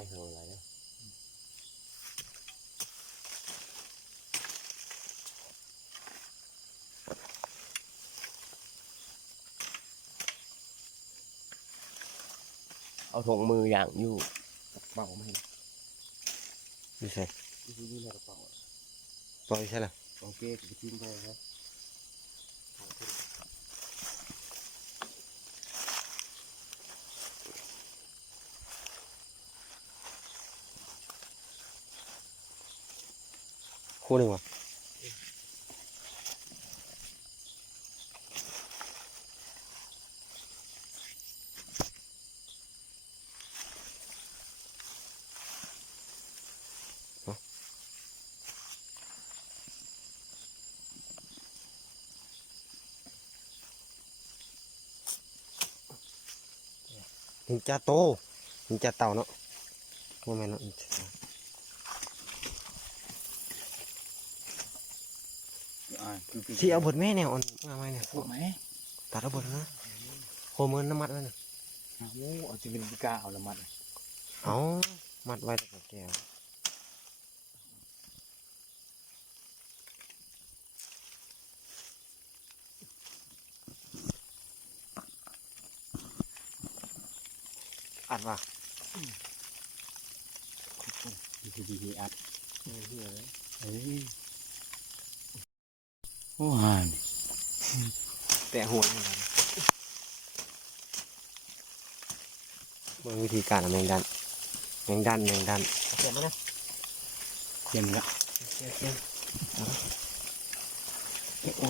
ใกล้เฮาอะไรเนี่ยเอาถุงมืออย่างอยู่เป่าไม่เห็นไม่ใช่ที่นี่ในกระเป๋าปล่อยใช่หรอโอเคจะทิ้งไปครับ คู่หนึ่งว่ะหินจาโตหินจาเต่าเนาะว่าแม่นเนาะหินจาเต่า อ่าคือคือ สิเอาบทแม่เนี่ยอ่อนมาไหมเนี่ยพวกไหมตัดเอาบทนะโคเมินน้ำมัดไว้น่ะโอ้โหเอาจะเป็นพิกาเอาละมัดเอามัดไว้แล้วก็แก้วอัดว่ะดีดีดีอัดเฮียเลยเอ้ย โอ้ห่านแตะหัวนี่นะเบิ่งวิธีการเอาแมงดันแมงดันแมงดันเสียบมานะเยี่ยมละเสียบเสียบเอ้ยโอ้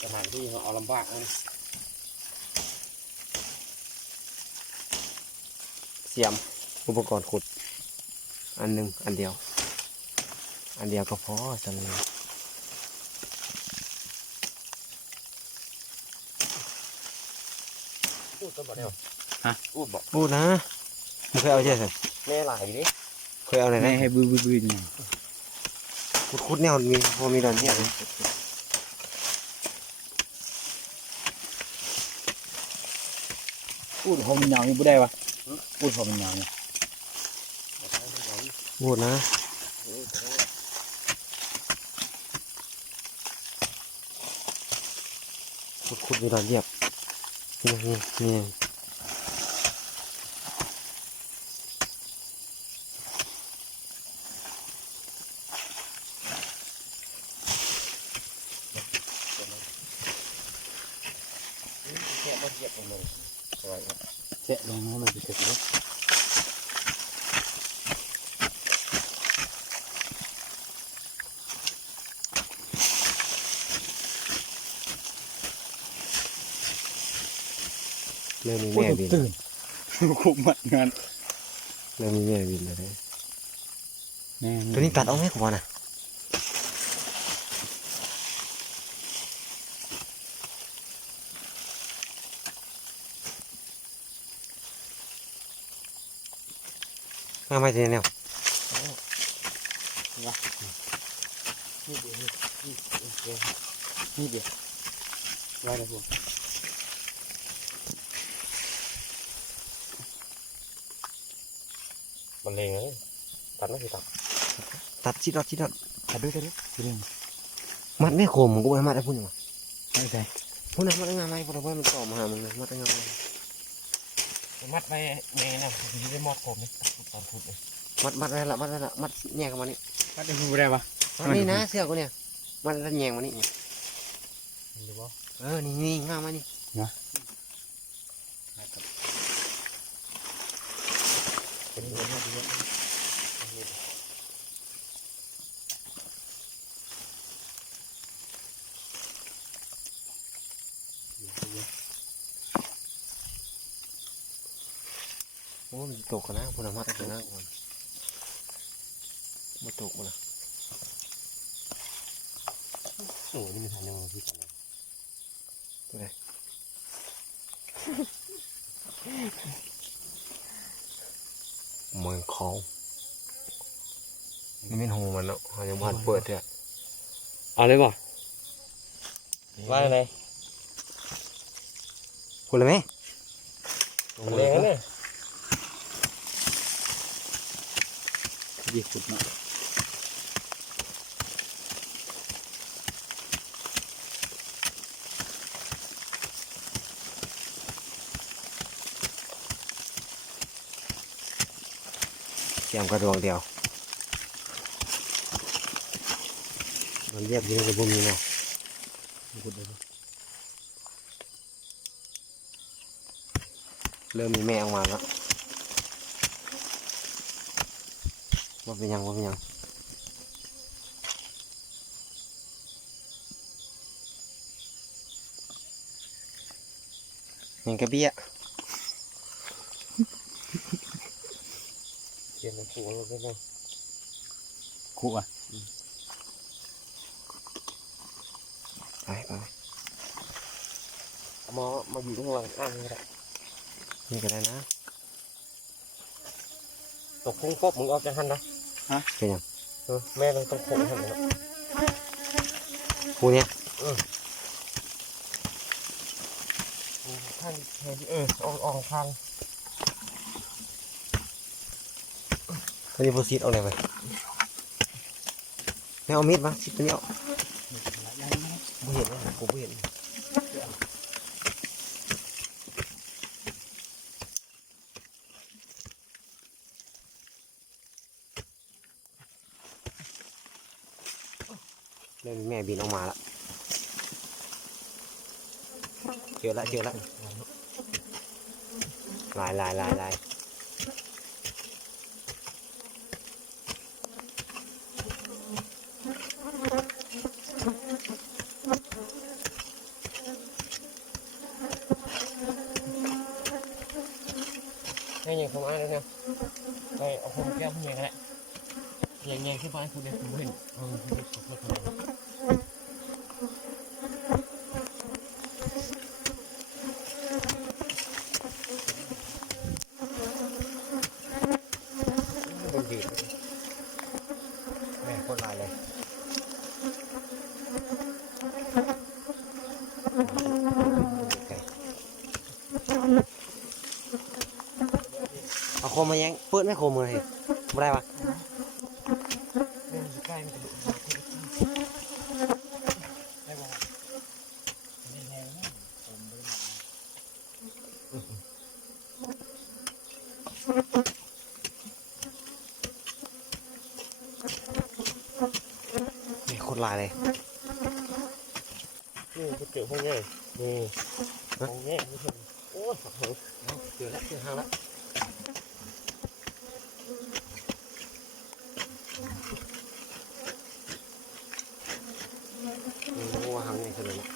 สถานที่เขาเอาลำบากนะเสียมอุปกรณ์ขุด อันหนึ่งอันเดียว อันเดียวก็พอสำเนีย งพูดก็บอกเดียวฮะพูดบอกพูดนะมึงเคยเอาใช่ไหมแม่หลายดิเคยเอาอะไรไม่นะให้บื้อบื้อบื้อนี่ขุดขุดเนี่ยมีพอมีดอนเนี่ยนะพูดเขามันยาวยังไม่ได้วะพูดเขามันยาวเนี่ยพูดนะขุดขุดมีดอนเหยียบนี่นี่นี่แค่มาเหยียบลง เลยสวยครับเจ๊ลงน้ำมันจะเส ร็จแล้วเริ่มมีพูดแม่บินตื่นคุมมันงานเริ่มมีแม่บินแล้วเนี่ยแน่ตัวนี้ตัดเอาไหมขวาน่ะมาไม่ทีเนี่ยนี่เดี๋ยวนี่นี่โอเคนี่เดี๋ยวไว้เลยพวก มันเลงเลยตัดไม่ผิดตัดตัดชิดอดชิดอดตัดด้วยตัดด้วยเรื่องมัดไม่โคมมึงกูไปมัดได้พุ่นยังวะไม่ใช่พุ่นนะมัดได้งานอะไรพอเราว่ามันต่อมาหามึงนะมัดได้งานอะไรมัดไปเมย์นะดีได้มอดผมนี่ตอนพูดเลยมัดมัดได้ละมัดได้ละมัดแยกกันมานี่ตัดได้พูดได้ปะมัดนี่นะเสื้อกูเนี่ยมัดได้แยกมานี่หรือว่าเออนี่นี่งามมานี่ เป็นเรื่องที่ว่าโอ้มันตกกันนะพุ่นนะมัดได้นะคนมาตกมาละโอ้นี่มันทำยังไงพี่กันเลยตัวไหนมัน เขานี่เป็นหูมันเนาะเขายังพันเปิดเนี่ยเอาเลยป่ะว่าอะไรพูดเลยไหมเลงนะเนี่ยดีขุดเนาะ ยมกระดวงเดียว มันเรียบอยืนกับบุมีเนาะขุดเลยเริ่มมีแม่ออกมาแล้วว่าเป็นหยังว่าเป็นหยังยังกระเบี้ย เขียนในหัวเลยนะคู่อะไปไปเอามามาอยู่ข้างหลังอ่างนี่แหละนี่ก็ได้นะ ตกพุ่งป๊บมึงเอาจะหันนะเป็นหยังเออแม่เลยต้องโผล่หันนะคูเนี้ยท่านเห็นเออออกออกทาง ตัวนี้โพสิตเอาอะไรไปไม่เอามีดมาสิตัวนี้เอาไม่เห็นนะกูไม่เห็นเริ่มมีแม่บินออกมาแล้วเจอละเจอละลายลายลายลาย ให้ ยังเอาคนแก้วเพียไปเอาคนแก้วพี่ยังก็ได้ยังยังขึ้นไปคุณเนี่ยคุณเห็นเออผมขอโทษครับ เป็นบีดแม่โคตรลายเลยเอาโค มมาแยังเปิดไหม่โคมเลยไม่ได้ปะเล่นใกล้มันจะดุได้บ่ได้ไงวะผมไม่ได้แม่โคตรลายเลยนี่จะเจอห้องง่ายนี่ห้องง่ายนี่เห็นโอ้ยสับเหงเอาเจอแล้วเจอห้างแล้ว โอ้ว่าหางไงขนาดนี้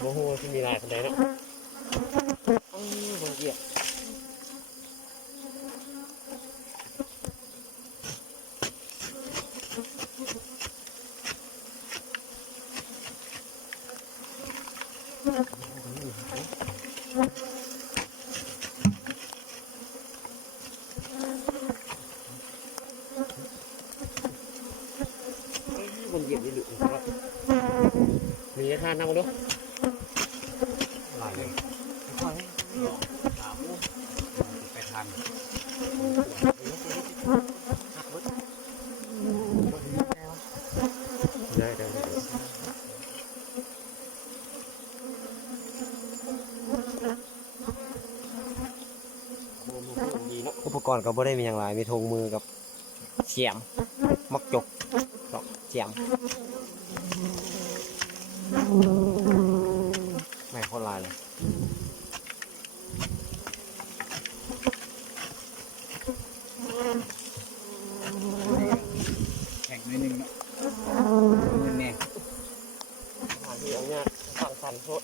โมโห ที่มีลายคนใดเนาะโอ้ยบางเกียมันเหยียบยี่หลุดครับมีท่านั่งดูลาย เลยไปทันได้ได้อุปกรณ์ก็บ่ได้มีอย่างไรมีธงมือกับเสียมมักจกดอกเสียมแม่คตรลายเลย แข่งนิดนึงเนาะมือเนี่ย หาที่เอาเนี่ยฝั่งสัน โทษ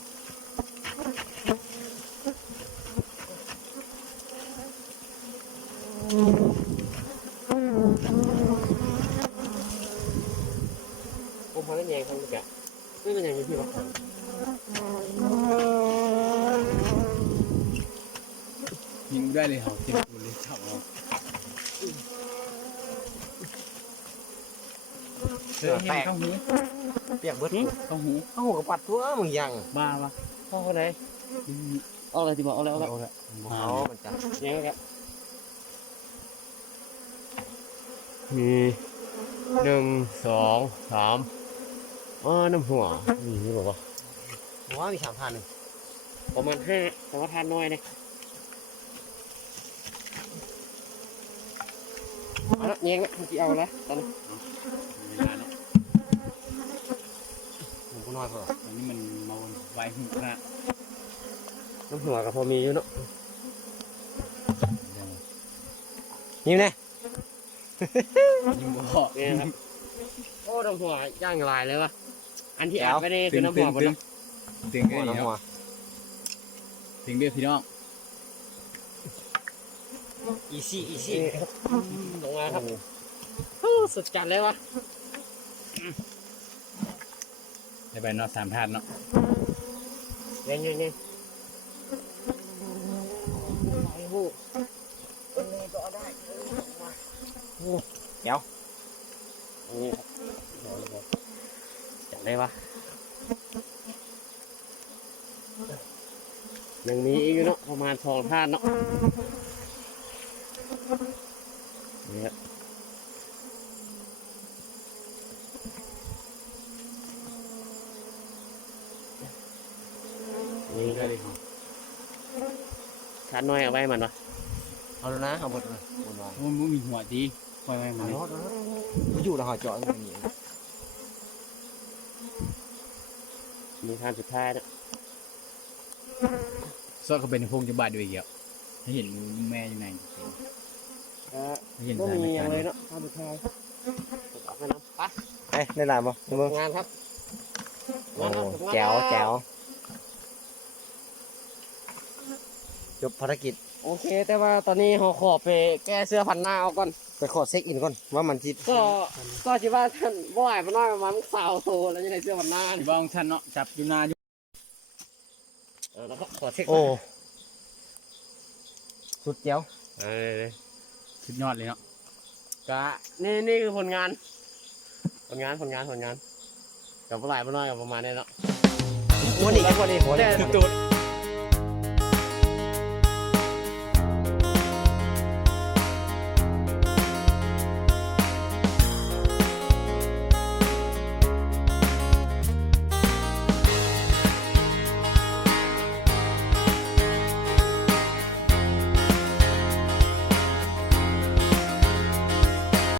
ผมพอเล่นแยงครั้งเดียวไม่เป็นอย่างนี้พี่หรอกยิงได้เลยเหรอเต็มตัวเลยชอบเอา เฮ้ยเห็นเข้าหูเปียกเบิดเข้าหูเอ้ากับปัดตัวมึงยังบ้าวะพ่อคนไหนเอาอะไรที่บอกเอาอะไรเอาอะไรเอาละเอามันจะยังไงครับมีหนึ่งสองสามอ๋อน้ำหัวมีนี่บอกว่าหัวมีสามพันหนึ่งประมาณห้าแต่ว่าทานน้อยเนี่ยเอาละเงี้ยงละเมื่อกี้เอาละตอนนี้ เวลาเนาะผมก็น้อยพออันนี้มันมาวนไวหูขนาดน้ำหัวก็พอมีอยู่เนาะนี่แน่ยิงบ่เนี่ยครับโอ้น้ำหัวย่างลายเลยวะอันที่อัดไปนี่คือน้ำหัวหมดตึเลงยตึงหัวเด้อน้ำหัวตึงเด้อพี่น้องอีซี่อีซี่ลงมาครับโอ้สุดจัดเลยวะ ได้ไปเนาะสามธาตุเนาะเงี้ยเงี้ยเงี้ยไอ้หูอันนี้ก็ได้เออมาเดี๋ยวอันนี้ครับเดี๋ยวเลยจัดเลยวะยังมีอีกอยู่เนาะประมาณสองท่านเนาะนี่ครับนี่ ได้เลยครับ ท่า นน้อยเอาไว้ให้มันวะเอาแล้วนะเอาหมดเลยหมดเลยมันมีหัวดีปล่อยไว้มัเอานรถนะเขาอยู่แล้วหอจอดมันนี่มีท่านสุดท้ายนะซอดเขาเป็นพวกจะบาดด้วยเกี่ยวให้เห็นแม่อยู่ไหนก็ให้เห็นก็สถานมีอย่าการงณ์เลยเนาะท่านสุดท้ายเอาไปน้ำไปเอ้ยได้หลายบ่มึงเบิ่งงานครับโอ้งานครับแจ๋วแจ๋ว จบภารกิจ โอเค แต่ว่าตอนนี้เราขอไปแก้เสื้อพันหน้าเอาก่อน ไปขอเช็คอินก่อนว่ามันจิก็ก็คิดว่าท่านบ่อยมันน้อยประมาณสาวโตแล้วยังไงเสื้อพันหน้าที่นี่บ้านท่านเนาะจับอยู่นาอยู่เออแล้วก็ขอเช็คโอ้ สุดเจ๋วเออสุดยอดเลยเนาะก็นี่นี่คือผลงาน ผลงานผลงานผลงานกับบ่หลายบ่น้อยกับประมาณนี้เนาะหัวนี่หัวนี่หัวนี่แต่ตุด